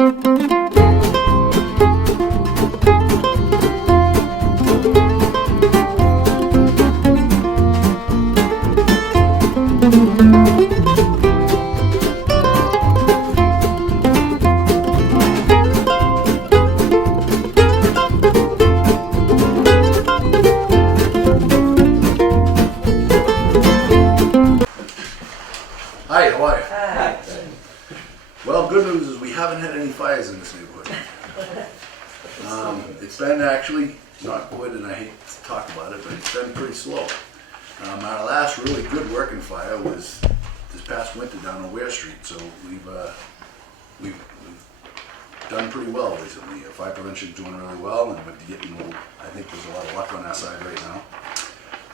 Hi, how are you? Hi. Well, good news is we haven't had any fires in this neighborhood. It's been actually not good, and I hate to talk about it, but it's been pretty slow. Our last really good working fire was this past winter down on Ware Street, so we've done pretty well recently. Fire prevention's doing really well, and we're getting, I think there's a lot of luck on our side right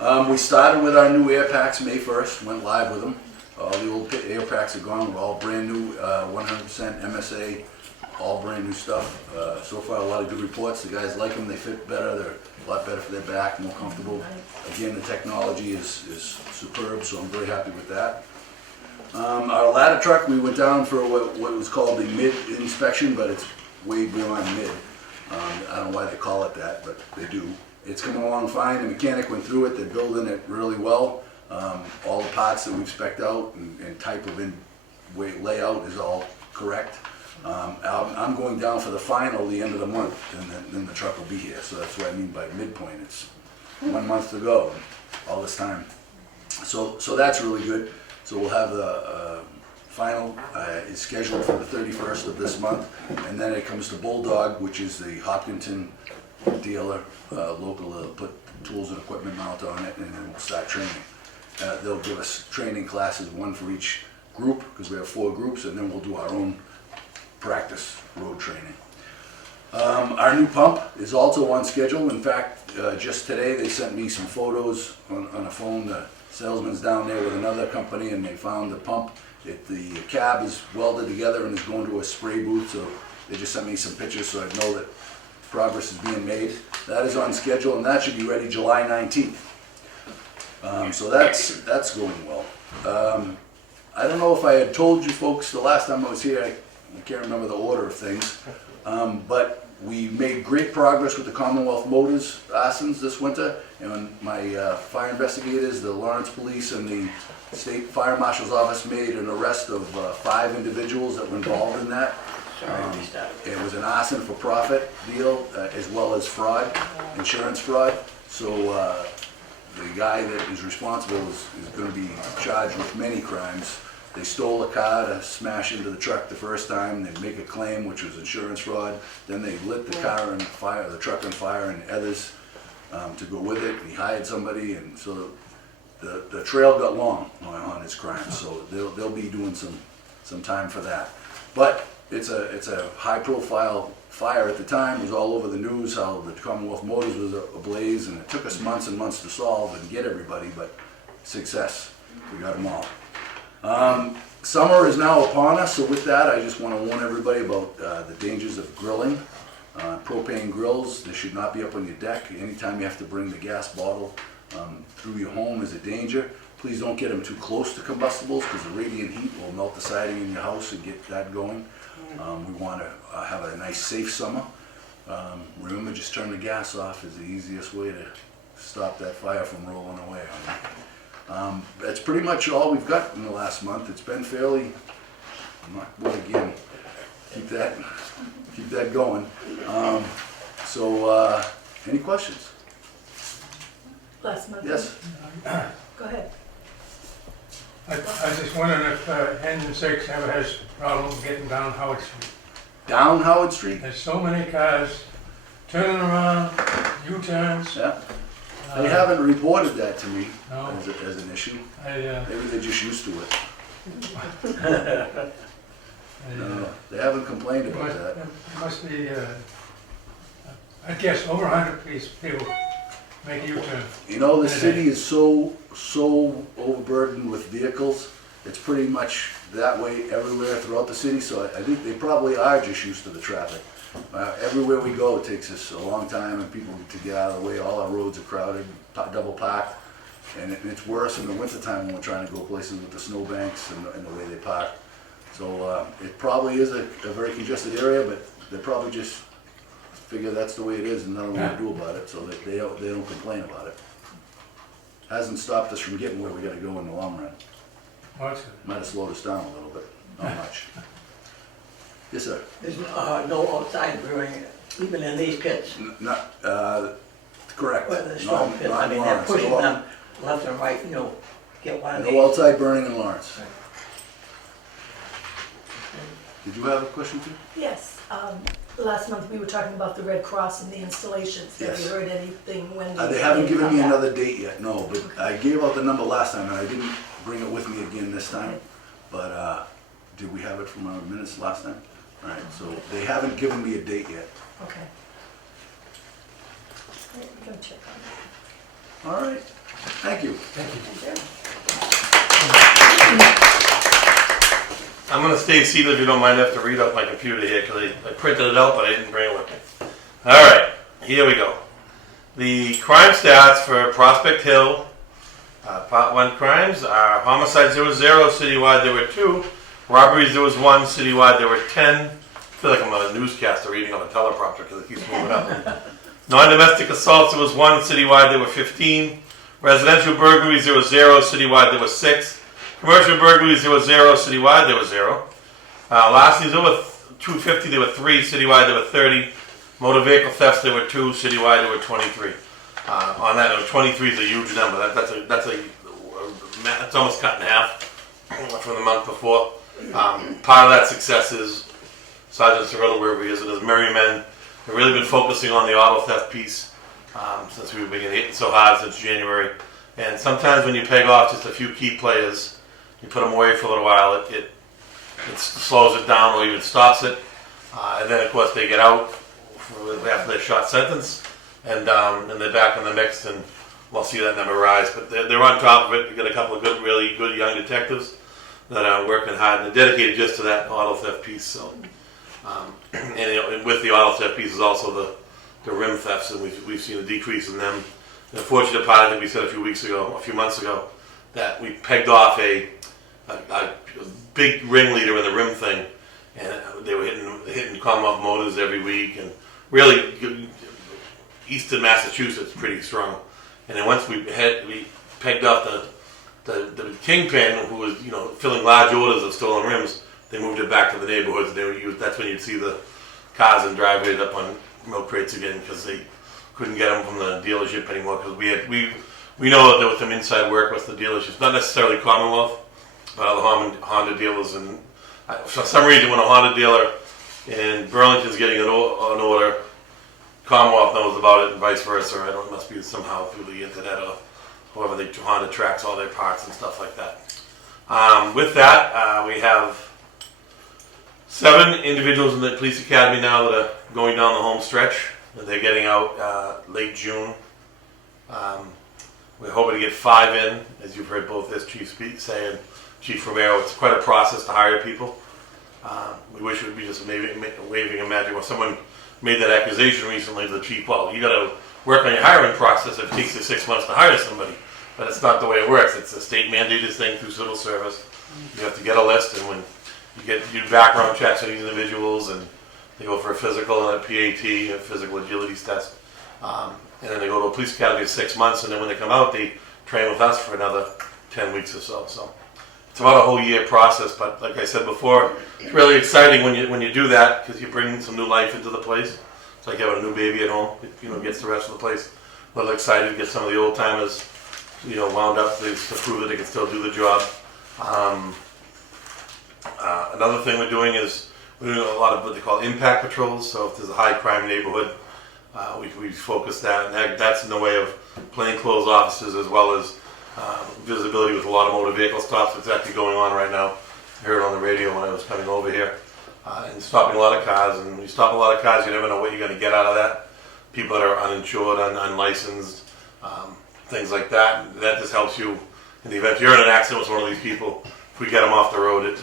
now. We started with our new air packs May 1st, went live with them. All the old air packs are gone. We're all brand new, 100% MSA, all brand new stuff. So far, a lot of good reports. The guys like them. They fit better. They're a lot better for their back, more comfortable. Again, the technology is superb, so I'm very happy with that. Our ladder truck, we went down for what was called the mid inspection, but it's way beyond mid. I don't know why they call it that, but they do. It's coming along fine. The mechanic went through it. They're building it really well. All the parts that we've spec'd out and type of layout is all correct. I'm going down for the final the end of the month, and then the truck will be here. So that's what I mean by midpoint. It's 1 month to go, all this time. So that's really good. So we'll have the final is scheduled for the 31st of this month, and then it comes to Bulldog, which is the Hopkinton dealer, local. They'll put tools and equipment mount on it, and then we'll start training. They'll give us training classes, one for each group, because we have 4 groups, and then we'll do our own practice road training. Our new pump is also on schedule. In fact, just today they sent me some photos on a phone. The salesman's down there with another company, and they found the pump. The cab is welded together and is going to a spray booth, so they just sent me some pictures so I know that progress is being made. That is on schedule, and that should be ready July 19th. So that's going well. I don't know if I had told you folks the last time I was here, I can't remember the order of things, but we made great progress with the Commonwealth Motors arsons this winter, and my fire investigators, the Lawrence Police and the State Fire Marshal's Office made an arrest of 5 individuals that were involved in that. It was an arson for profit deal, as well as fraud, insurance fraud. So the guy that is responsible is going to be charged with many crimes. They stole a car to smash into the truck the first time. They make a claim, which was insurance fraud. Then they lit the car on fire, the truck on fire, and others to go with it. He hired somebody, and so the trail got long on his crime. So they'll be doing some time for that. But it's a high-profile fire at the time. It was all over the news how the Commonwealth Motors was ablaze, and it took us months and months to solve and get everybody, but success. We got them all. Summer is now upon us, so with that I just want to warn everybody about the dangers of grilling. Propane grills, they should not be up on your deck. Anytime you have to bring the gas bottle through your home is a danger. Please don't get them too close to combustibles, because the radiant heat will melt the siding in your house and get that going. We want to have a nice safe summer. Remember, just turn the gas off is the easiest way to stop that fire from rolling away. That's pretty much all we've got in the last month. It's been fairly, again, keep that going. Any questions? Last month? Yes. Go ahead. I was just wondering if Engine 6 ever has problems getting down Howard Street. Down Howard Street? There's so many cars turning around, U-turns. Yeah. They haven't reported that to me No. as an issue. I, Maybe they're just used to it. No, they haven't complained about that. It must be, I guess, over 100 people make a U-turn. You know, the city is so overburdened with vehicles. It's pretty much that way everywhere throughout the city, so I think they probably are just used to the traffic. Everywhere we go, it takes us a long time, and people to get out of the way. All our roads are crowded, double packed, and it's worse in the wintertime when we're trying to go places with the snowbanks and the way they park. So it probably is a very congested area, but they probably just figure that's the way it is and nothing we can do about it, so that they don't complain about it. Hasn't stopped us from getting where we gotta go in the long run. Well, that's good. Might have slowed us down a little bit, not much. Yes, sir. There's no outside brewing, even in these pits, Not, correct. where the stone pits, I mean, they're pushing them left and right, get one of these. No outside burning in Lawrence. Did you have a question too? Yes, last month we were talking about the Red Cross and the installations. Have you Yes. heard anything when? They haven't given me another date yet, no, but I gave out the number last time and I didn't bring it with me again this time. But, did we have it from our minutes last time? All right, so they haven't given me a date yet. Okay. We can check on All right, thank you. it. I'm gonna stay seated if you don't mind. I have to read off my computer here because I printed it out, but I didn't bring it with me. All right, here we go. The crime stats for Prospect Hill, Part 1 crimes are homicides, there was 0 citywide, there were 2. Robberies, there was 1 citywide, there were 10. I feel like I'm a newscaster reading on a teleprompter because it keeps moving up. Non-domestic assaults, there was 1 citywide, there were 15. Residential burglaries, there was 0 citywide, there were 6. Commercial burglaries, there was 0 citywide, there was 0. Larcenies, there were 250, there were 3 citywide, there were 30. Motor vehicle thefts, there were 2 citywide, there were 23. On that note, 23 is a huge number. That's almost cut in half from the month before. Part of that success is Sergeant Cirillo, wherever he is, and his merry men have really been focusing on the auto theft piece since we've been hitting so hard since January. And sometimes when you peg off just a few key players, you put them away for a little while, it slows it down or even stops it. And then of course they get out after their short sentence, and they're back in the mix, and we'll see that number rise. But they're on top of it. We've got a couple of really good young detectives that are working hard and they're dedicated just to that auto theft piece. So, and with the auto theft piece is also the rim thefts, and we've seen a decrease in them. The fortunate part, I think we said a few months ago, that we pegged off a big ringleader in the rim thing, and they were hitting Commonwealth Motors every week, and really Eastern Massachusetts pretty strong. And then once we pegged off the kingpin, who was filling large orders of stolen rims, they moved it back to the neighborhoods. That's when you'd see the cars and driveways up on milk crates again, because they couldn't get them from the dealership anymore. Because we know that there was some inside work with the dealerships, not necessarily Commonwealth, but other Honda dealers. And for some reason, when a Honda dealer in Burlington's getting an order, Commonwealth knows about it, and vice versa. I don't know, it must be somehow through the internet or however Honda tracks all their parts and stuff like that. With that, we have 7 individuals in the police academy now that are going down the home stretch. They're getting out late June. We're hoping to get 5 in, as you've heard both this chief say and Chief Romero. It's quite a process to hire people. We wish it would be just waving a magic. When someone made that accusation recently, the chief, well, you got to work on your hiring process. It takes you 6 months to hire somebody, but it's not the way it works. It's a state mandated thing through civil service. You have to get a list, and when you do background checks on these individuals, and they go for a physical and a PAT, a physical agility test, and then they go to a police academy for 6 months, and then when they come out, they train with us for another 10 weeks or so. So it's about a whole year process, but like I said before, it's really exciting when you do that, because you bring some new life into the place. It's like having a new baby at home. It gets the rest of the place a little excited to get some of the old timers wound up to prove that they can still do the job. Another thing we're doing is we're doing a lot of what they call impact patrols. So if there's a high crime neighborhood, we focus that, and that's in the way of plainclothes officers as well as visibility with a lot of motor vehicle stops. It's actually going on right now. I heard it on the radio when I was coming over here. And stopping a lot of cars, and when you stop a lot of cars, you never know what you're going to get out of that. People that are uninsured, unlicensed, things like that. And that just helps you in the event if you're in an accident with one of these people. If we get them off the road, it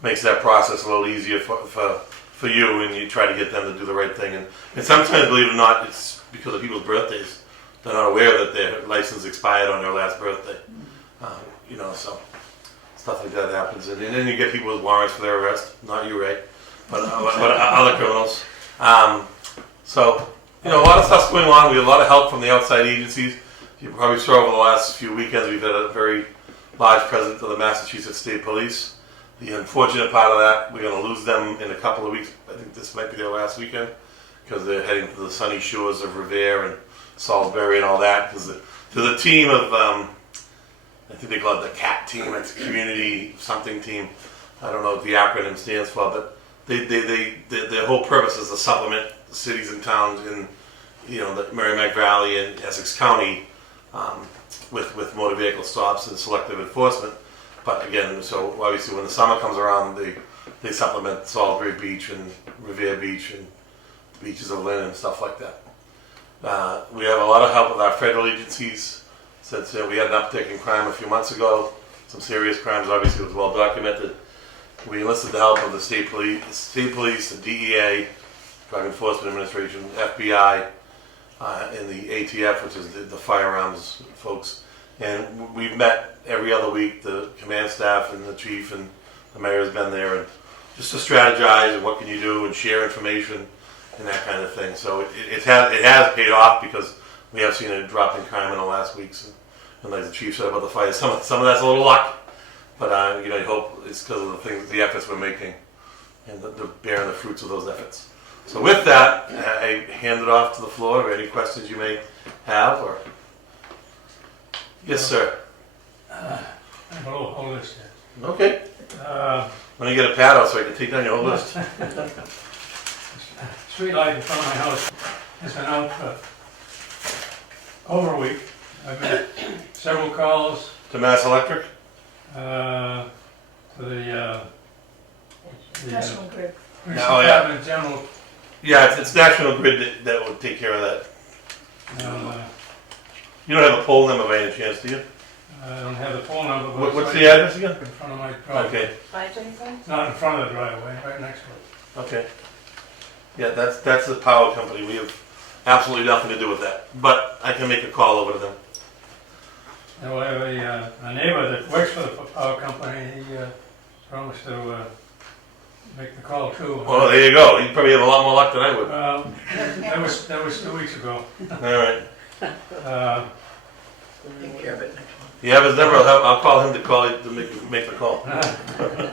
makes that process a little easier for you, and you try to get them to do the right thing. And sometimes, believe it or not, it's because of people's birthdays. They're not aware that their license expired on their last birthday. So stuff like that happens. And then you get people with warrants for their arrest. Not you, Ray, but other criminals. So, you know, a lot of stuff's going on. We have a lot of help from the outside agencies. You probably saw over the last few weekends, we've had a very large presence of the Massachusetts State Police. The unfortunate part of that, we're going to lose them in a couple of weeks. I think this might be their last weekend because they're heading to the sunny shores of Revere and Salisbury and all that. Because there's a team of, I think they call it the CAT team. It's Community Something Team. I don't know what the acronym stands for, but their whole purpose is to supplement the cities and towns in, you know, the Merrimack Valley and Essex County with motor vehicle stops and selective enforcement. But again, so obviously when the summer comes around, they supplement Salisbury Beach and Revere Beach and the beaches of Lynn and stuff like that. We have a lot of help with our federal agencies. Since we had an uptick in crime a few months ago, some serious crimes, obviously it was well documented. We enlisted the help of the state police, the DEA, Drug Enforcement Administration, FBI, and the ATF, which is the firearms folks. And we've met every other week, the command staff and the chief and the mayor's been there, and just to strategize and what can you do and share information and that kind of thing. So it has paid off because we have seen a drop in crime in the last weeks. And like the chief said about the fire, some of that's a little luck, but you know, you hope it's because of the efforts we're making and the bearing the fruits of those efforts. So with that, I hand it off to the floor. Or any questions you may have, or yes, sir. I have a little whole list here. Okay. When you get a pad out so I can take down your whole list. Street light in front of my house has been out for over a week. I've made several calls To Mass Electric? to the National Grid. Police Oh, yeah. Department General. Yeah, it's National Grid that will take care of that. uh, You don't have a poll number by any chance, do you? I don't have the phone number, but What's it's the address again? right in front of my driveway. Okay, 525? Not in front of the driveway, right next to it. okay. Yeah, that's the power company. We have absolutely nothing to do with that. But I can make a call over to them. And I have a neighbor that works for the power company. He promised to make the call too. Well, there you go. You probably have a lot more luck than I would. That was 2 weeks ago. All right. Take care of it next month. You have his number. I'll call him to call you to make the call. Another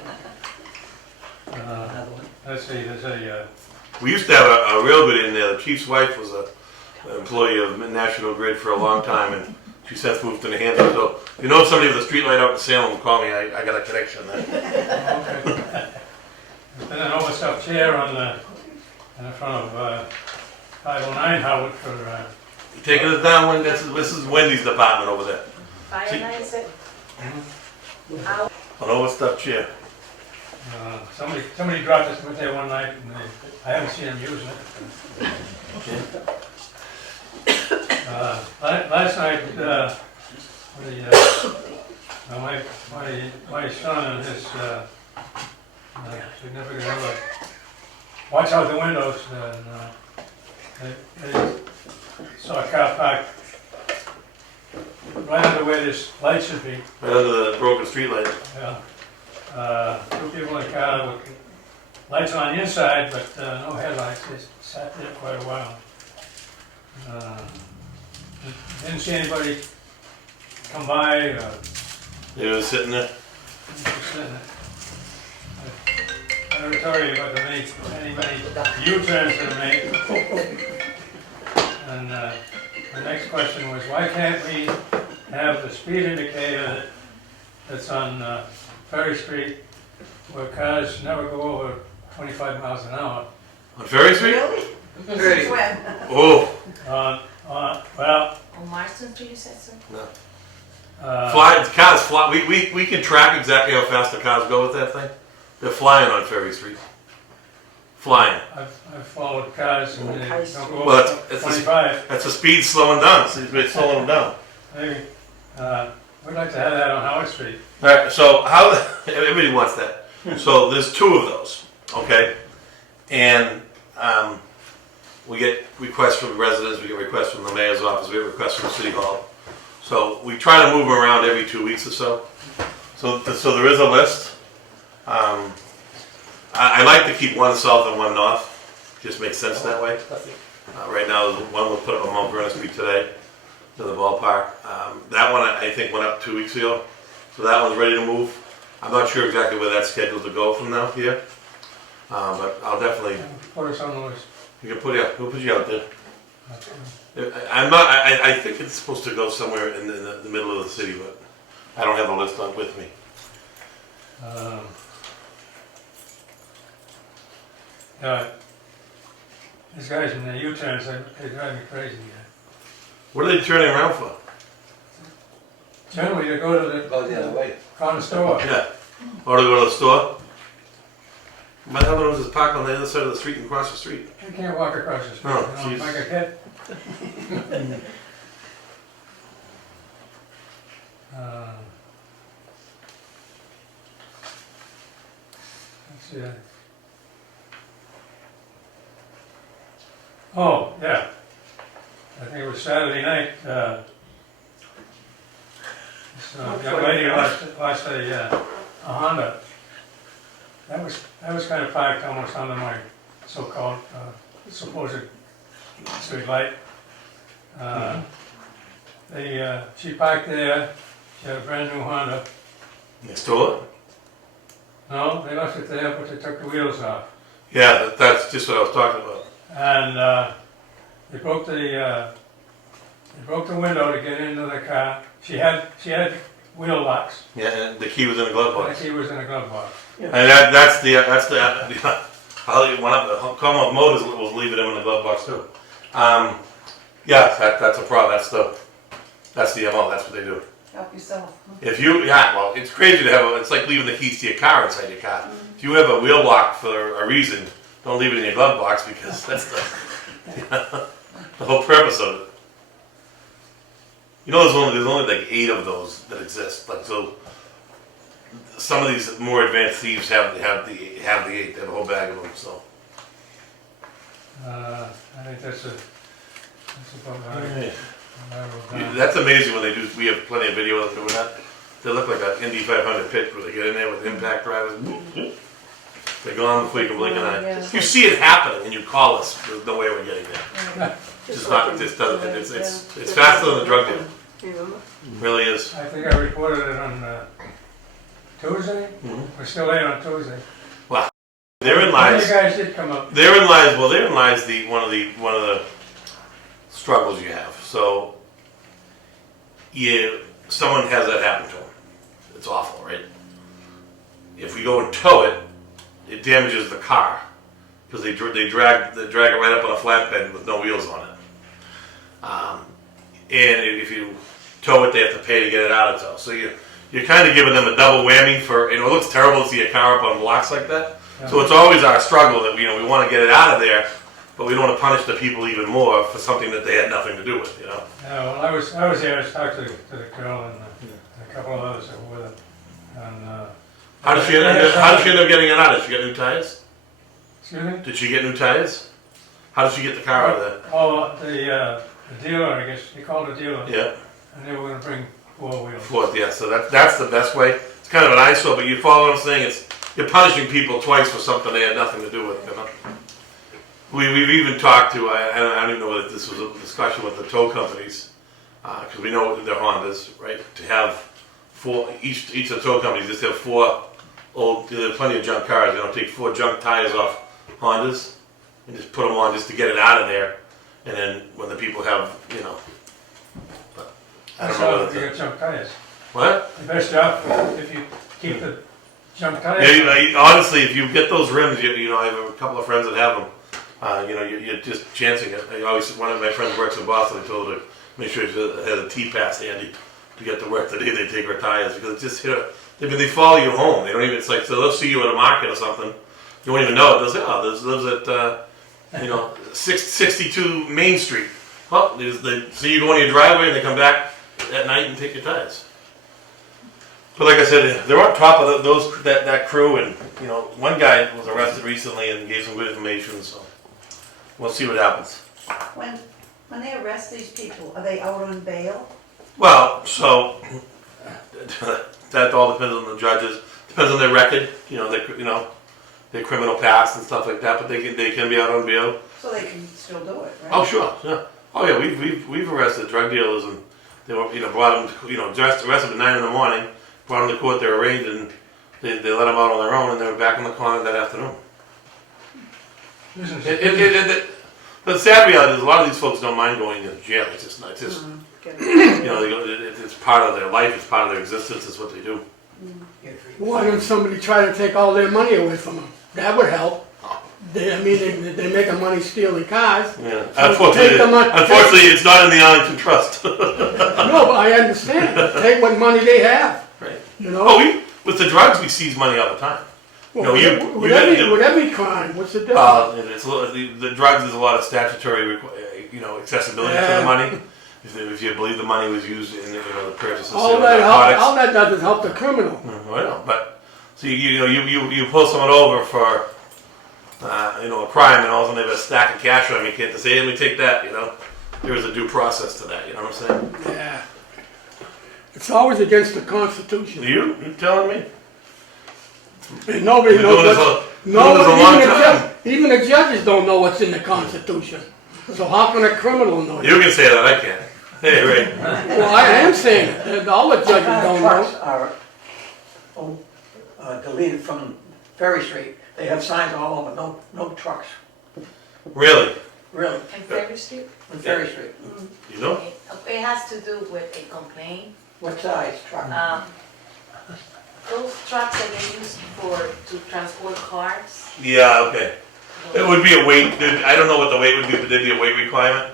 one. Let's see, there's a, We used to have a real good in there. The chief's wife was an employee of National Grid for a long time, and she since moved to New Hampshire. So if you know somebody with a street light out in Salem, call me. I got a connection there. okay. There's an overstuffed chair in front of 509 Howard for, You taking it down? This is Wendy's department over there. Ionize it. Out. An overstuffed chair. somebody dropped this with there one night and I haven't seen them using it. Last night, my son and his significant other watch out the windows and they saw a car parked right under where this light should be. Right under the broken street light. Yeah. Two people in the car with lights on the inside, but no headlights. They sat there quite a while. Didn't see anybody come by. They were sitting there. Just sitting there. I never told you about many U-turns that are made. And the next question was, why can't we have the speed indicator that's on Ferry Street where cars never go over 25 miles an hour? On Ferry Street? Really? Very. Since when? Oh. Well, On Marston Street, you said, sir? No. uh, Cars fly. We can track exactly how fast the cars go with that thing. They're flying on Ferry Street. Flying. I've followed cars and they High don't go Well, over that's 25. That's the speed slowing down. It's slowing them down. Maybe. We'd like to have that on Howard Street. All right. So how everybody wants that. So there's two of those. Okay. And we get requests from residents. We get requests from the mayor's office. We get requests from City Hall. So we try to move them around every 2 weeks or so. So there is a list. I like to keep one south and one north. Just makes sense that way. Right now, one was put up on Mount Vernon Street today to the ballpark. That one I think went up 2 weeks ago. So that one's ready to move. I'm not sure exactly where that's scheduled to go from now here. But I'll definitely, Put us on the list. you can put, we'll put you out there. I think it's supposed to go somewhere in the middle of the city, but I don't have the list on with me. These guys in the U-turns, they drive me crazy. What are they turning around for? Generally, they go to the Go the other way. front store. Yeah. Or to go to the store? My other one was just parked on the other side of the street and across the street. You can't walk across the street, Oh, you know, jeez. like a kid. Let's see. Oh, yeah. I think it was Saturday night, this young lady lost a Honda. That was kind of parked almost under my so-called supposed street light. She parked there. She had a brand new Honda. Next door? No, they left it there, but they took the wheels off. Yeah, that's just what I was talking about. And they broke the window to get into the car. She had wheel locks. Yeah, and the key was in the glove And the box. key was in a glove box. And that's the one of the Commonwealth Motors was leaving them in the glove box too. Yeah, that's a problem. That's the MO. That's what they do. Help yourself. Well, it's crazy to have. It's like leaving the keys to your car inside your car. If you have a wheel lock for a reason, don't leave it in your glove box because that's the whole purpose of it. You know, there's only like 8 of those that exist. Like so, some of these more advanced thieves have the 8. They have a whole bag of them. So. I think that's about right. That's amazing when they do. We have plenty of video of them doing that. They look like an Indy 500 pitch where they get in there with impact drivers. They're gone before you can blink an eye. Yeah. You see it happening and you call us. There's no way we're getting there. Just not. It just doesn't. It's faster than a drug deal. It really is. I think I reported it on Tuesday. We're still there on Tuesday. Therein One of lies. you guys did come up. Therein lies. Well, therein lies one of the struggles you have. So, someone has that happen to them. It's awful, right? If we go and tow it, it damages the car because they drag it right up on a flatbed with no wheels on it. And if you tow it, they have to pay to get it out of tow. So you're kind of giving them a double whammy for. It looks terrible to see a car up on blocks like that. Yeah. So it's always our struggle that we want to get it out of there, but we don't want to punish the people even more for something that they had nothing to do with. Yeah, well, I was there. I talked to the girl and a couple of others that were with her. And How did she end up getting it out? Did she get new tires? excuse me. Did she get new tires? How did she get the car out of there? Oh, the dealer, I guess they called the dealer, Yeah, and they were going to bring 4 wheels. fourth. Yeah, so that's the best way. It's kind of an eyesore, but you follow what I'm saying. You're punishing people twice for something they had nothing to do with. You know. We've even talked to. I don't even know whether this was a discussion with the tow companies because we know they're Hondas, right? To have 4 each of the tow companies just have 4 old. There's plenty of junk cars. They don't take 4 junk tires off Hondas and just put them on just to get it out of there. And then when the people have, I don't know So whether you it's got junk tires. what. The best job if you keep the junk tires. Yeah, honestly, if you get those rims, I have a couple of friends that have them. You're just chancing it. One of my friends works in Boston. I told her to make sure she has a T-pass handy to get to work the day they take her tires because it's just they follow you home. They don't even. It's like so they'll see you at a market or something. You won't even know it. They'll say, "Oh, this lives at 662 Main Street." Well, they see you go in your driveway and they come back at night and take your tires. But like I said, they're on top of that crew, and one guy was arrested recently and gave some good information. So we'll see what happens. When they arrest these people, are they out on bail? Well, so that all depends on the judges. Depends on their record. Their criminal past and stuff like that. But they can be out on bail. So they can still do it, right? Oh sure, yeah. Oh yeah, we've arrested drug dealers and they were brought them just arrested at 9 in the morning, brought them to court. They were arraigned and they let them out on their own and they were back in the corner that afternoon. The sad reality is a lot of these folks don't mind going to jail. It's just it's part of their life. It's part of their existence. It's what they do. Why don't somebody try to take all their money away from them? That would help. They're making money stealing cars. Yeah. So take the money- Unfortunately, it's not in the Arlington Trust. No, but I understand. Take what money they have. Right. You know. Oh, with the drugs, we seize money all the time. Well, with every crime, what's the difference? The drugs is a lot of statutory, accessibility to the money. If you believe the money was used in the purchase of All that does is help the criminal. I know, but so you pull someone over for a crime, and all of a sudden they have a stack of cash on them. You can't just say, "Hey, let me take that." There is a due process to that. You know what I'm saying? Yeah. It's always against the Constitution. You telling me? And nobody We've been doing knows this a long time. even the judges don't know what's in the Constitution. So how can a criminal know? You can say that. I can't. Hey, Ray. Well, I am saying it. That all the judges don't Trucks know. are deleted from Ferry Street. They have signs all over, no trucks, Really? really, And Ferry Street, on Ferry Street. You know? it has to do with a complaint. What size truck? Those trucks that they use to transport cars. Yeah. Okay. It would be a weight. I don't know what the weight would be, but there'd be a weight requirement.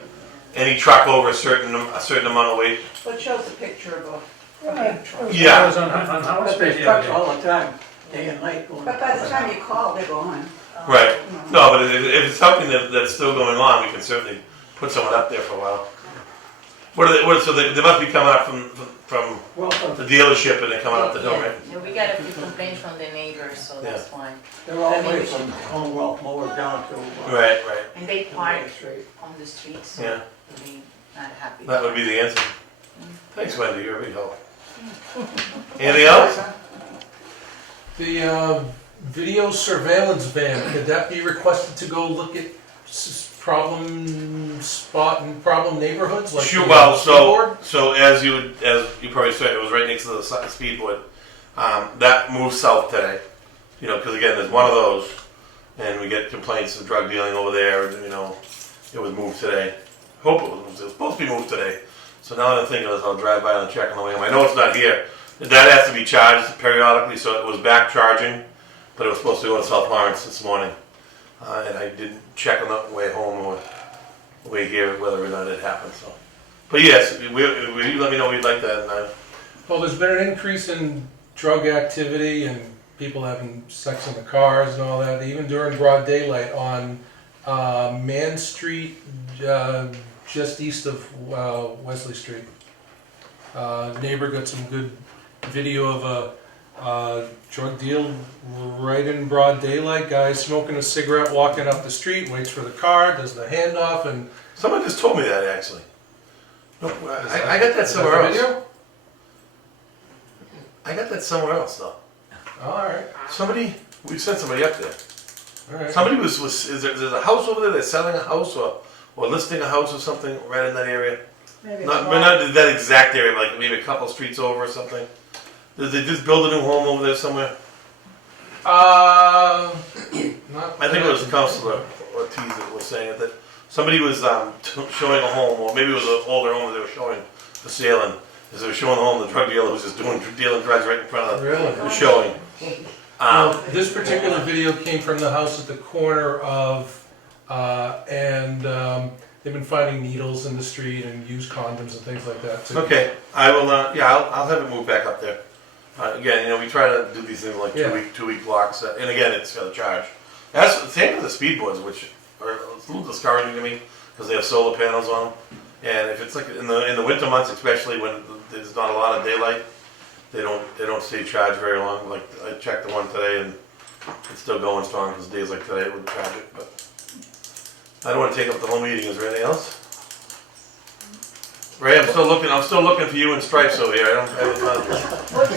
Any truck over a certain amount of weight. What shows a picture of a big truck. Yeah. I was on Howard But Street there's the trucks other day. all the time, day and night going. But by the time you call, they're gone. Right. No, but if it's something that's still going on, we can certainly put someone up there for a while. So they must be coming up from Well, the dealership and they're coming up the hill, Yeah, right? yeah, we got a few complaints from the neighbors, so that's why. they're all the way from Commonwealth Mower down to. Right. And they park Ferry Street. on the street, so Yeah. they're not happy. That would be the answer. Thanks, Wendy. You're a big help. Anything else? The video surveillance van, could that be requested to go look at problem spot and problem neighborhoods like Sure. the Well, skateboard? so as you probably said, it was right next to the speedboard. That moved south today. Because again, there's one of those, and we get complaints of drug dealing over there. And, it was moved today. Hope it was supposed to be moved today. So now that I'm thinking of this, I'll drive by and check on the way home. I know it's not here. That has to be charged periodically, so it was back charging, but it was supposed to go to South Lawrence this morning. And I didn't check on the way home or the way here whether or not it happened. So, but yes, we let me know we'd like that. And Well, there's been an increase in drug activity and people having sex in the cars and all that, even during broad daylight on Man Street, just east of Wesley Street. Neighbor got some good video of a drug deal right in broad daylight. Guy smoking a cigarette, walking up the street, waits for the car, does the handoff, and someone just told me that actually. No, I got that somewhere else. Video? I got that somewhere else though. All right, We sent somebody up there. all right. Somebody there's a house over there that's selling a house or listing a house or something right in that area. Maybe Not that exact area, like maybe a couple streets over or something. Did they just build a new home over there somewhere? Not I think it was Councilor Ortiz that was saying it, that somebody was showing a home, or maybe it was an older home that they were showing for sale, and as they were showing the home, the drug dealer was just dealing drugs right in front of really. the showing. Well, this particular video came from the house at the corner of, and they've been finding needles in the street and used condoms and things like that too. Okay, I will. I'll have it moved back up there. Again, we try to do these things like Yeah. two week blocks, and again, it's got a charge. That's the same with the speedboards, which are a little discouraging to me because they have solar panels on them. And if it's like in the winter months, especially when there's not a lot of daylight, they don't stay charged very long. Like I checked the one today, and it's still going strong because days like today it would charge it. But I don't want to take up the whole meeting. Is there anything else? Ray, I'm still looking for you in stripes over here. I haven't found you. What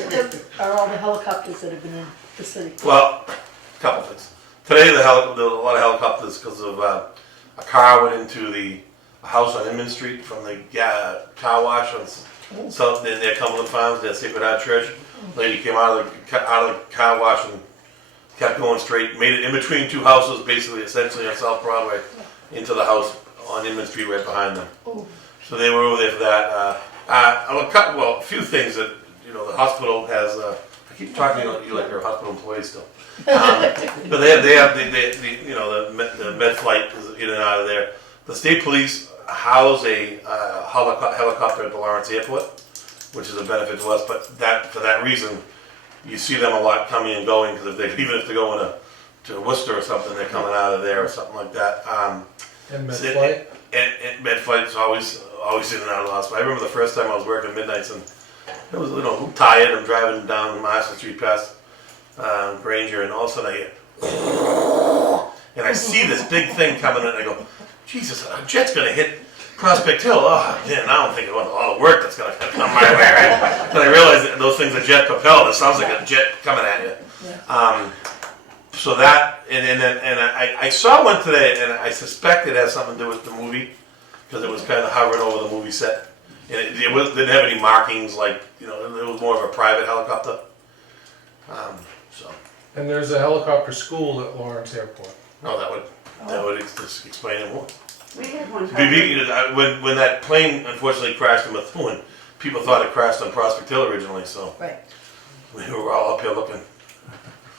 are all the helicopters that have been in the city? Well, a couple things. Today, there were a lot of helicopters because of a car went into a house on Inman Street from the car wash on South near Cumberland Farms, near Sacred Heart Church. Lady came out of the car wash and kept going straight, made it in between two houses, basically, essentially on South Broadway, into the house on Inman Street right behind them. Oh, So they were over there for that. A few things that, the hospital has, I keep talking to you like you're a hospital employee still. But they have the med flight is in and out of there. The state police house a helicopter at the Lawrence Airport, which is a benefit to us, but for that reason, you see them a lot coming and going, because even if they're going to Worcester or something, they're coming out of there or something like that. And Medflight? And Medflight's always in and out of the hospital. I remember the first time I was working midnights, and it was, tired. I'm driving down Marston Street past Granger, and all of a sudden I hear, and I see this big thing coming in, and I go, Jesus, a jet's gonna hit Prospect Hill. Oh, yeah, now I'm thinking about all the work that's gonna come my way, right? Then I realized that those things are jet propelled. It sounds like a jet coming at you. So that, and I saw one today, and I suspect it has something to do with the movie, because it was kind of hovering over the movie set. And it didn't have any markings, like, it was more of a private helicopter. And there's a helicopter school at Lawrence Airport. No, that would explain it more. We had one BB, time, when that plane unfortunately crashed in Methuen, people thought it crashed on Prospect Hill originally, so right. we were all up here looking.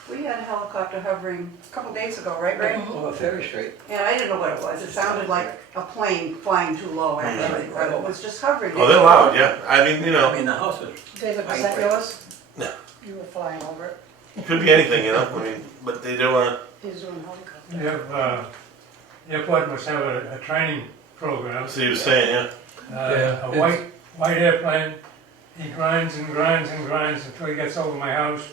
we had a helicopter hovering a couple days ago, right, Ray? Oh, Ferry Street. And I didn't know what it was. It sounded like a plane flying too low, actually, but it was just hovering. Oh, they're loud, yeah. I mean, I mean, the house was. David, was that yours? No. You were flying over it. It could be anything, I mean, but they do want He was doing helicopter. You have, airport must have a training program. to see you were saying, yeah. A white airplane, he grinds and grinds and grinds until he gets over my house.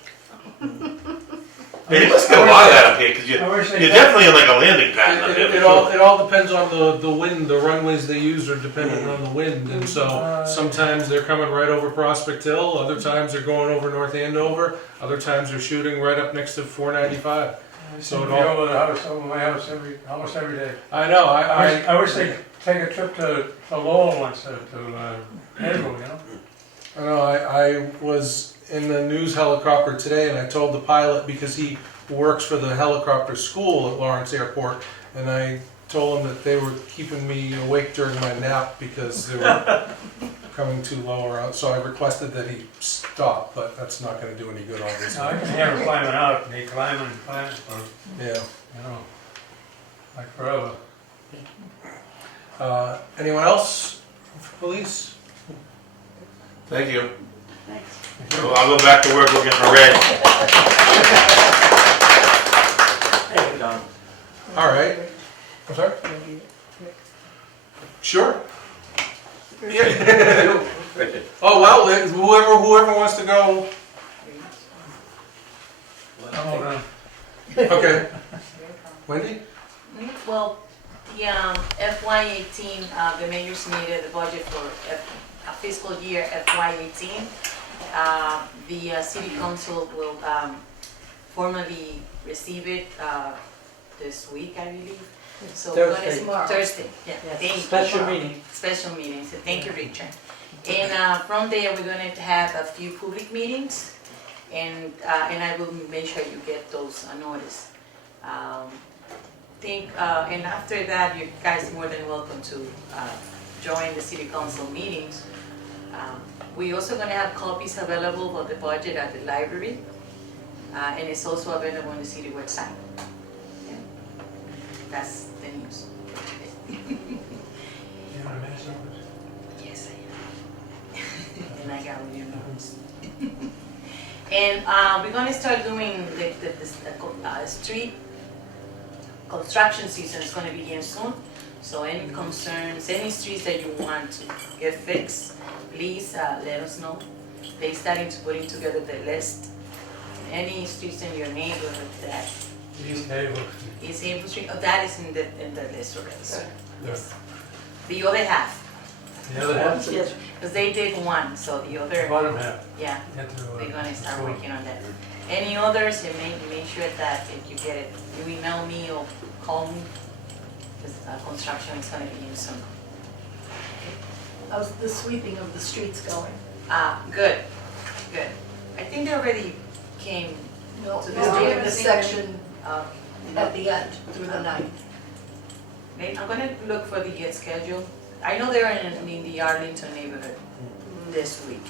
Hey, you must get a lot of that up here, because I wish they you're did. definitely in like a landing pattern up here. It all depends on the wind. The runways they use are dependent on the wind, and so sometimes they're coming right over Prospect Hill. Other times they're going over North Andover. Other times they're shooting right up next to 495. So it it all- over my house almost every day. I know. I wish they'd take a trip to Lowell once to Haverhill, I know. I was in the news helicopter today, and I told the pilot, because he works for the helicopter school at Lawrence Airport, and I told him that they were keeping me awake during my nap because they were coming too low around. So I requested that he stop, but that's not going to do any good, obviously. I can hear him climbing out, and he climbing for, Yeah. like forever. Anyone else? Police? Thank you. Thanks. So I'll go back to work looking for Red. Hey, Don. All right. I'm sorry? Sure. Yeah. Oh, well, whoever wants to go. I'm all done. Okay. Wendy? Well, the FY18, the mayor's needed the budget for fiscal year FY18. The city council will formally receive it this week, I believe. So Thursday. Thursday, yeah. Thank you. Special meeting. Special meeting, so thank you, Richard. And from there, we're gonna have a few public meetings, and I will make sure you get those notice. And after that, you guys are more than welcome to join the city council meetings. We're also gonna have copies available for the budget at the library, and it's also available on the city website. Yeah. That's the news. You want a minute, Robert? Yes, I am. And I got all your notes. And we're gonna start doing the street construction season is gonna begin soon. So any concerns, any streets that you want to get fixed, please let us know. They starting to putting together the list. Any streets in your neighborhood that East Haverhill. is Haverhill Street, that is in the list already, sir. Yeah. Yes. The other half. The other half, Yes, because they did one, so the other, bottom half. yeah, Get to, they're gonna start cool. working on that. Any others, and make sure that if you get it, you email me or call me, because construction is gonna begin soon. How's the sweeping of the streets going? Good, good. I think they already came No, So no, this we have is- the section uh, at the end through the night. I'm gonna look for the schedule. I know they're in the Arlington neighborhood this week.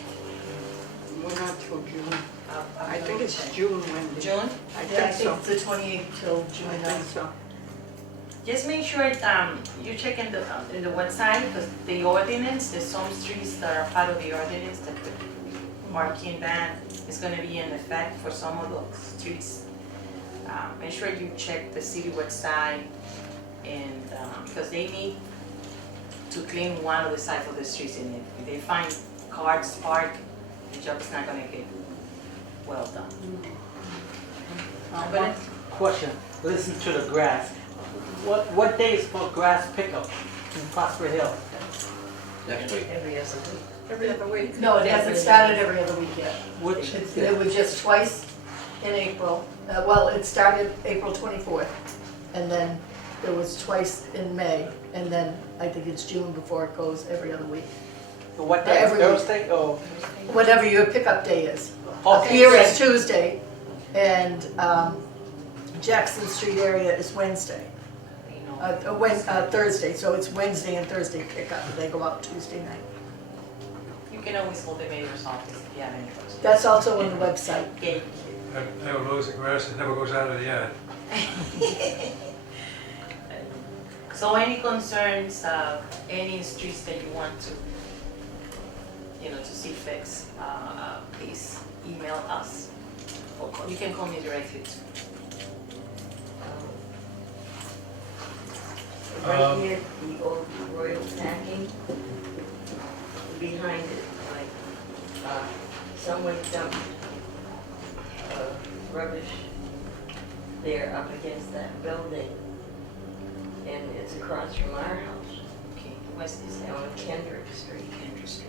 We're not till June. I'll I think double it's check. June, Wendy. June? I Yeah, I think so. think it's the 28th till I June think 9th. so. Just make sure you check in the website, because the ordinance, there's some streets that are part of the ordinance that the marking ban is gonna be in effect for some of those streets. Make sure you check the city website, and, because they need to clean one of the sides of the streets, and if they find cars parked, the job is not gonna get well done. One question, listen to the grass. What day is for grass pickup in Prosper Hill? Next week. Every other week. No, it hasn't started every other week yet. Which, It was just twice in April. Well, it started April 24th, and then there was twice in May, and then I think it's June before it goes every other week. what day, Every week. Thursday, or? Whatever your pickup day is. Okay, Here great. is Tuesday, and Jackson Street area is Wednesday. You know, Thursday, so it's Wednesday and Thursday pickup. They go out Tuesday night. you can always call the mayor's office if you have any questions. That's also on the website. Okay. Never mows the grass, it never goes out of the yard. So any concerns, any streets that you want to, to see fixed, please email us. Or you can call me directly too. Right here, the old Royal Packing, behind it, someone dumped rubbish there up against that building. And it's across from our house, Okay, west is on Kendrick Street. Kendrick Street.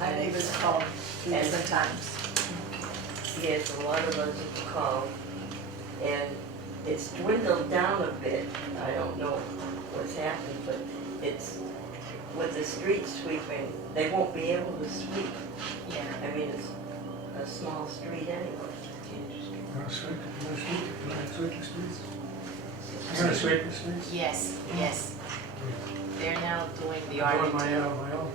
My neighbors called 3 different times. Yes, a lot of us have called, and it's dwindled down a bit. I don't know what's happened, but it's, with the street sweeping, they won't be able to sweep. Yeah. I mean, it's a small street anyway. You wanna sweep the streets? You gonna sweep the streets? Yes, yes. They're now doing the I'm doing Arlington. my own.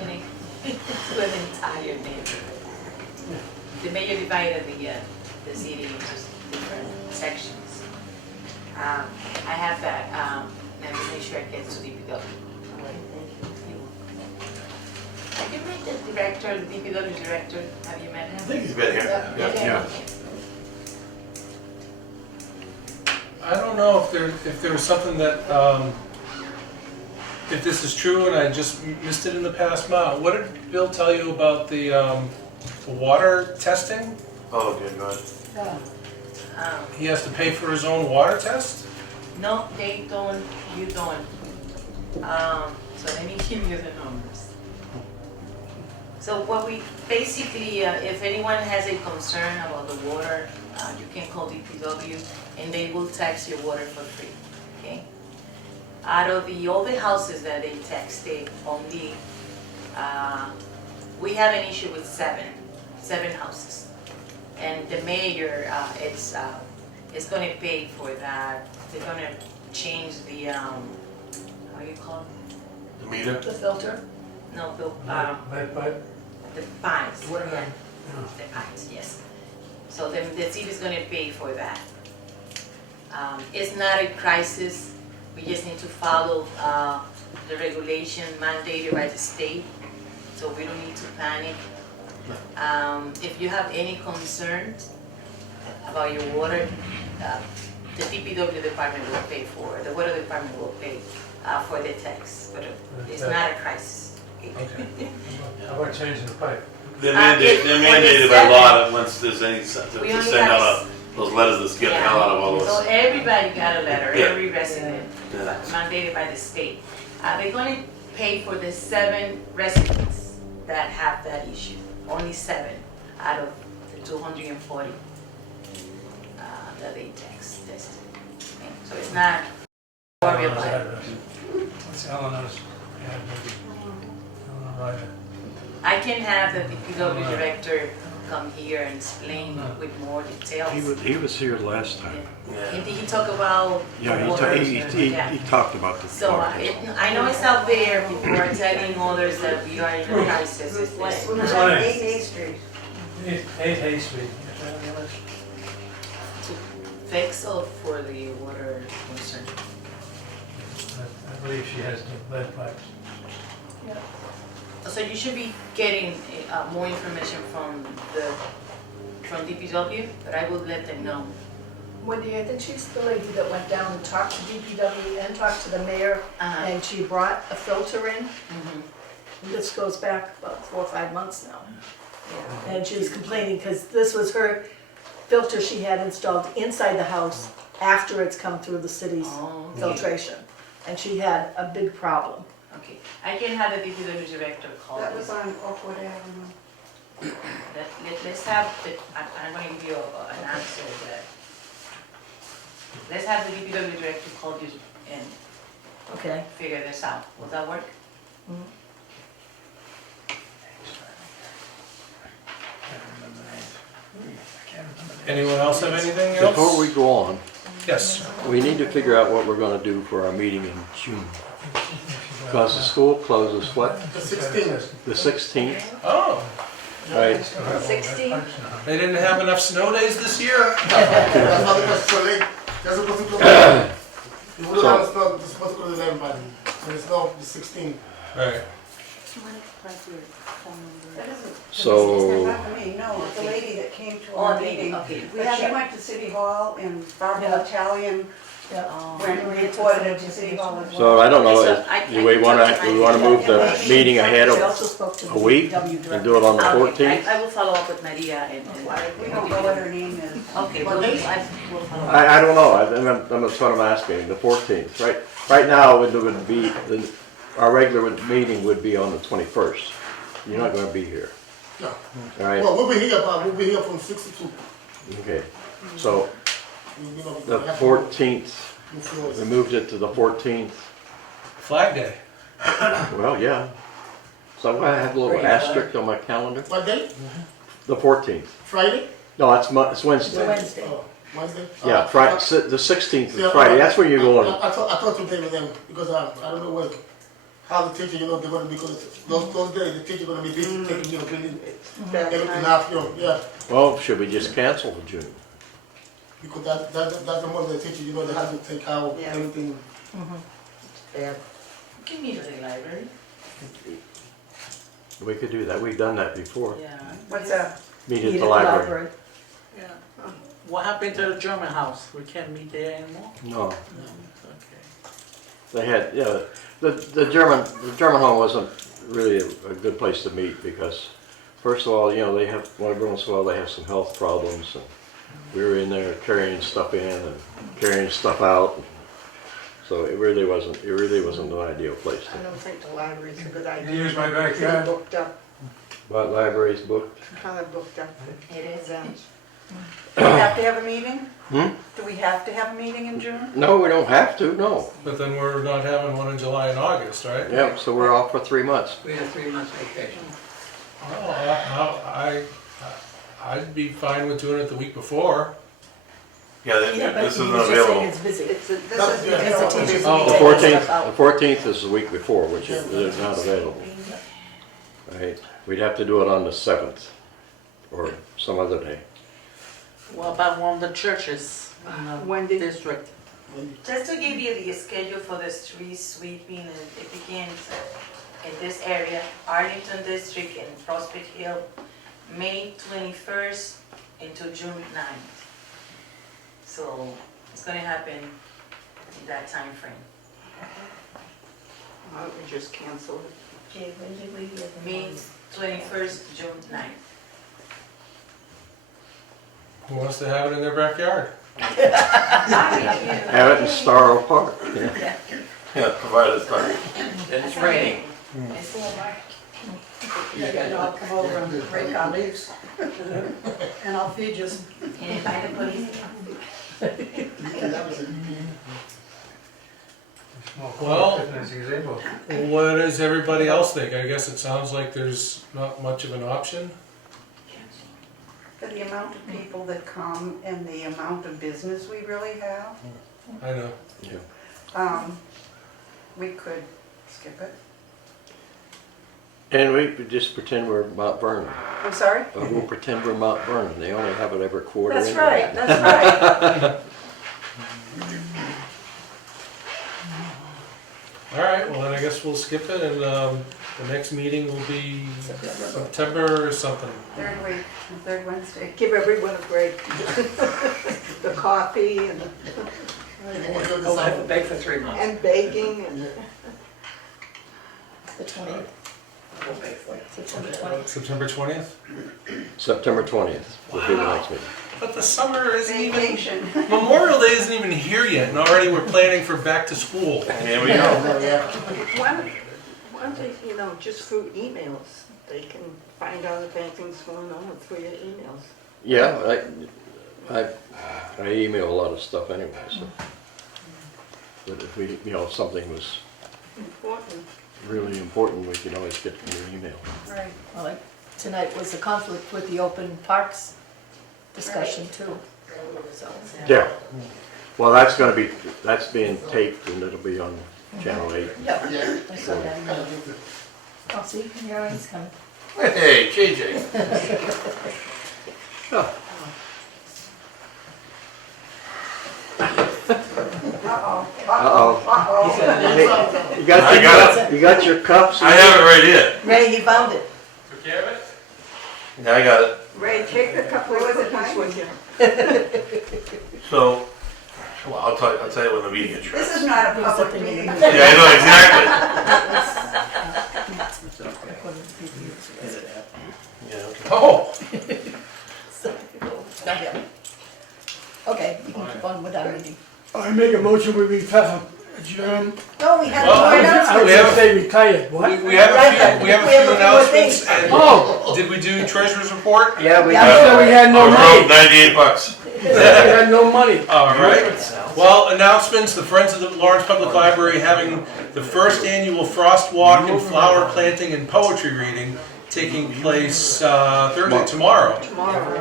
To an entire neighborhood. The mayor divided the city into different sections. I have that, and we'll make sure it gets to DPW. All right, thank you. Have you met the director, the DPW director? Have you met I him? think he's been here. Yeah. I don't know if there was something that, if this is true and I just missed it in the past month. What did Bill tell you about the water testing? Oh, good, good. He has to pay for his own water test? No, they don't, you don't. So let me give you the numbers. So what we, basically, if anyone has a concern about the water, you can call DPW and they will tax your water for free, okay? Out of all the houses that they tax, they only, we have an issue with seven houses. And the mayor, it's gonna pay for that. They're gonna change the, how you call it? The meter? The filter. No, Lead pipe? the pipes. Where Yeah, are the pipes, yes. So the city's gonna pay for that. It's not a crisis. We just need to follow the regulation mandated by the state, so we don't need to panic. If you have any concerns about your water, the DPW department will pay for it. The water department will pay for the tax, but it's not a crisis. Okay. How about changing the pipe? They're If- mandated for the by seven- law that once there's any, to We only send out have those letters that scare the hell out of all So those. everybody got a letter, Yeah. every resident, Yeah. mandated by the state. They're gonna pay for the 7 residents that have that issue. Only 7 out of the 240 that they tested. Okay, so it's not worry about it. What's Eleanor's address? Eleanor Ryder. I can have the DPW director come here and explain with more details. He was here last time. And did he talk about Yeah, water? he talked about the So water. I know it's out there, people are telling others that we are in a crisis. It's It like, was on 8 Street. 8 Hay Street. to fix or for the water concern. I believe she has the lead pipes. So you should be getting more information from DPW, but I will let them know. Wendy, I think she's the lady that went down and talked to DPW and talked to the mayor, and she brought a filter in. This goes back about 4 or 5 months now. And she was complaining because this was her filter she had installed inside the house after it's come through the city's Oh, okay. filtration. And she had a big problem. Okay, I can have the DPW director call. That you. was on Oakwood Avenue. Let's have, I'm going to give you an answer that, let's have the DPW director call you and Okay. figure this out. Will that work? Anyone else have anything else? Before we go on, Yes. we need to figure out what we're gonna do for our meeting in June. Because the school closes what? The 16th. The 16th, Oh, right? 16? they didn't have enough snow days this year? That's not because it's so late. They're supposed to close. You wouldn't have snow, they're supposed to close 11, and it's now the 16th. Right. That isn't, So, not for me, no, it's the lady that came to Oh, our the- meeting. okay. But she went to City Hall and Barbara Italian Yeah. went and reported it to City Hall as well. so I don't know, Okay, so I do we wanna move the meeting ahead She of also spoke to the a week DPW and director. do it on the Okay, 14th? I will follow up with Maria and. We don't know what her name is. Okay, well, I will follow up. I don't know, that's what I'm asking, the 14th, right? Right now, it would be, our regular meeting would be on the 21st. You're not gonna be here, No. all right? Well, we'll be here from 6 to 2. Okay, so We'll be- the we'll have to 14th, move forward. we moved it to the 14th. Flag Day. Well, yeah. So I have a little asterisk on my calendar. What day? The 14th. Friday? No, it's It's Wednesday. Wednesday. Oh, Wednesday? Yeah, Friday. the 16th is Friday. That's where you're going. I thought today with them, because I don't know what, how the teacher, they're gonna be, because those days, the teacher gonna be busy taking, cleaning everything off, yeah. Well, should we just cancel the June? Because that's the most the teacher, they have to take out Yeah. everything. Bad. You can meet at the library. We could do that. We've done that before. Yeah. What's that? Meet Meet at the library. What happened to the German house? We can't meet there anymore? No, Okay. they had, the German home wasn't really a good place to meet because, first of all, they have, every once in a while, they have some health problems. And we were in there carrying stuff in and carrying stuff out. So it really wasn't an ideal place. I don't think the library's a good You idea. use my It's backyard? booked up, What library's booked? kind of booked up. It is. Do we have to have a meeting? Hmm? Do we have to have a meeting in June? No, we don't have to, no. But then we're not having one in July and August, right? Yep, so we're off for 3 months. We had a 3-month vacation. Well, I'd be fine with doing it the week before. Yeah, Yeah, but this he isn't was just saying available. it's busy. This is Because the teachers Oh. need The to get 14th, stuff out. the 14th is the week before, which is not available. Right, we'd have to do it on the 7th or some other day. What about one of the churches in the Wendy. district? Just to give you the schedule for the street sweeping, and it begins in this area, Arlington District and Prospect Hill, May 21st into June 9th. So it's gonna happen in that time frame. Why don't we just cancel it? Jay, when did we get the May money? 21st, June 9th. Who wants to have it in their backyard? Have it in Starro Park. Yeah. Yeah, provided it's not. It's raining. It's all right. And I'll come over and rake our leaves. And I'll feed you some. And invite the police to come. Well- As he's able. What does everybody else think? I guess it sounds like there's not much of an option. For the amount of people that come and the amount of business we really have, I know. we could skip it. And we could just pretend we're Mount Vernon. I'm sorry? We'll pretend we're Mount Vernon. They only have it every quarter. That's anyway. right, that's right. All right, well then I guess we'll skip it, and the next meeting will be September or something. Third week, third Wednesday. Give everyone a break. The coffee and Oh, I have to bake for 3 months. and baking and. The 20th, I will bake for it. September 20th. September 20th? September 20th will be the next meeting. But the summer isn't even, Vacation. Memorial Day isn't even here yet, and already we're planning for back to school. Here we go. Why don't they, just through emails, they can find out if anything's going on through your emails. Yeah, I email a lot of stuff anyway, so. But if we, if something was Important. really important, we can always get it in your email. Right. Well, like tonight was a conflict with the open parks discussion too. So, Yeah. Well, that's being taped and it'll be on Channel 8. yeah, I saw that. Oh, see, here he's coming. Hey, JJ. Oh, Uh-oh. Hey, I got you got your cups? I have it right here. Ray, he found it. Took care of it? Yeah, I got it. Ray, take the couple of cookies with you. So, well, I'll tell you when the meeting This address. is not a public meeting. Yeah, I know exactly. Yeah, okay. Oh! Not him. Okay, you can keep on with our meeting. I make a motion we retire, adjourn. No, we have Well, more we announcements. have- Say retired, what? We have Right a then. few, we have We have a a few few more announcements, things. and Oh, did we do treasurer's report? Yeah, we Yeah. so we had no I money. wrote $98. We had no money. All right. Well, announcements, the Friends of the Lawrence Public Library having the first annual Frost Walk and flower planting and poetry reading taking place Thursday, tomorrow.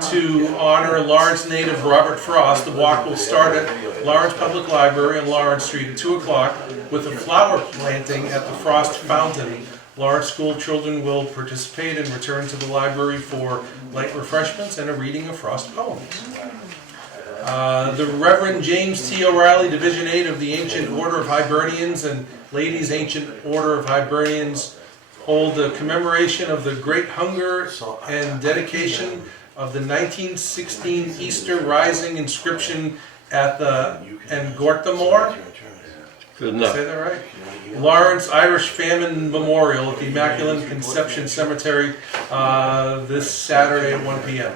To honor Lawrence native Robert Frost. The walk will start at Lawrence Public Library on Lawrence Street at 2 o'clock with a flower planting at the Frost Fountain. Lawrence school children will participate and return to the library for light refreshments and a reading of Frost poems. The Reverend James T. O'Reilly, Division 8 of the Ancient Order of Hibernians and Ladies Ancient Order of Hibernians, hold a commemoration of the Great Hunger and dedication of the 1916 Easter Rising inscription at the Ngortamore. Good Did I enough. say that right? Lawrence Irish Famine Memorial at the Immaculate Conception Cemetery this Saturday at 1 p.m.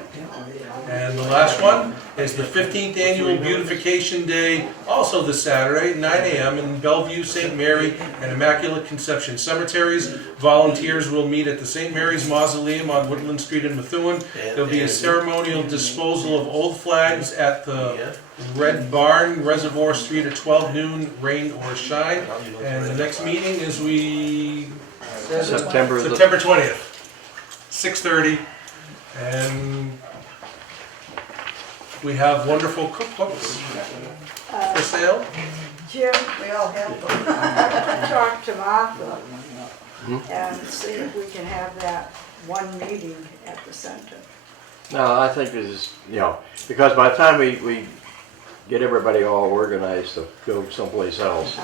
And the last one is the 15th Annual Beautification Day, also this Saturday at 9 a.m. in Bellevue, St. Mary, and Immaculate Conception Cemeteries. Volunteers will meet at the St. Mary's Mausoleum on Woodland Street in Methuen. There'll be a ceremonial disposal of old flags at the Red Barn, Reservoir Street at 12 noon, rain or shine. And the next meeting is September the September 20th, 6:30. And we have wonderful cookbooks for sale. Jim, We all have them. I talked to Martha and see if we can have that one meeting at the center. No, I think this is, because by the time we get everybody all organized to go someplace else,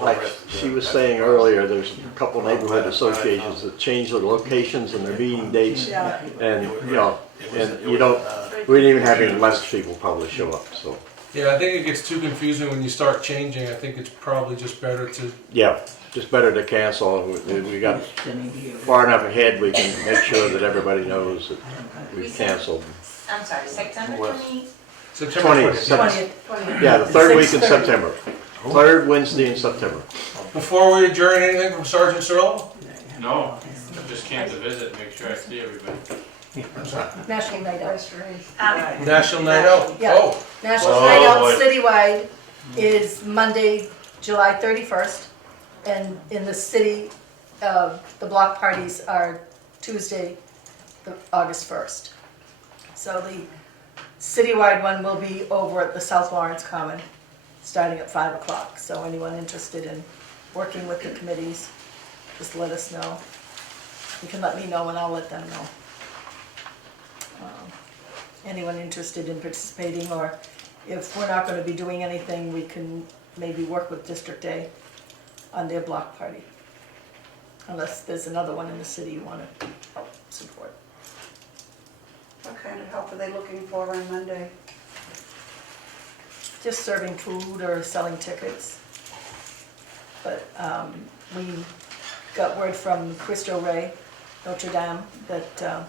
like she was saying earlier, there's a couple neighborhood associations that change their locations and their meeting dates, Yeah. and we didn't even have any less people probably show up, so. Yeah, I think it gets too confusing when you start changing. I think it's probably just better to, Yeah, just better to cancel. We got far enough ahead, we can make sure that everybody knows that we've canceled. I'm sorry, September What? 20? September 20th. 20th. 20th. Yeah, the third week in 6:30. September. Third Wednesday in September. Before we adjourn, anything from Sergeant Cirillo? No, I just came to visit, make sure I see everybody. National Night Out. National Night Out? Yeah. Oh, National Oh, Night Out boy. citywide is Monday, July 31st. And in the city, the block parties are Tuesday, August 1st. So the citywide one will be over at the South Lawrence Common, starting at 5 o'clock. So anyone interested in working with the committees, just let us know. You can let me know and I'll let them know. Anyone interested in participating, or if we're not going to be doing anything, we can maybe work with District A on their block party. Unless there's another one in the city you want to help support. What kind of help are they looking for on Monday? Just serving food or selling tickets. But we got word from Cristo Rey, Notre Dame, that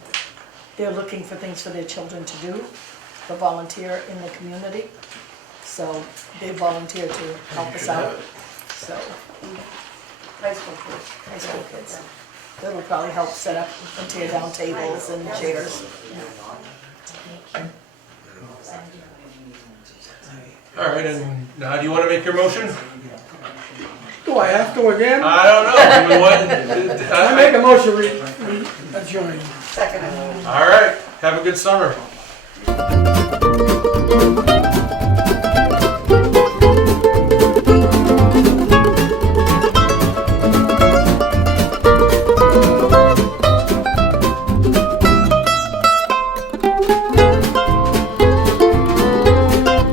they're looking for things for their children to do, to volunteer in the community. So they volunteer to help us out. So High school kids. high school kids. That'll probably help set up and tear down tables and chairs. all right, and now do you want to make your motion? Do I have to again? I don't know. Do we want- I make a motion, we adjourn. Second. All right, have a good summer.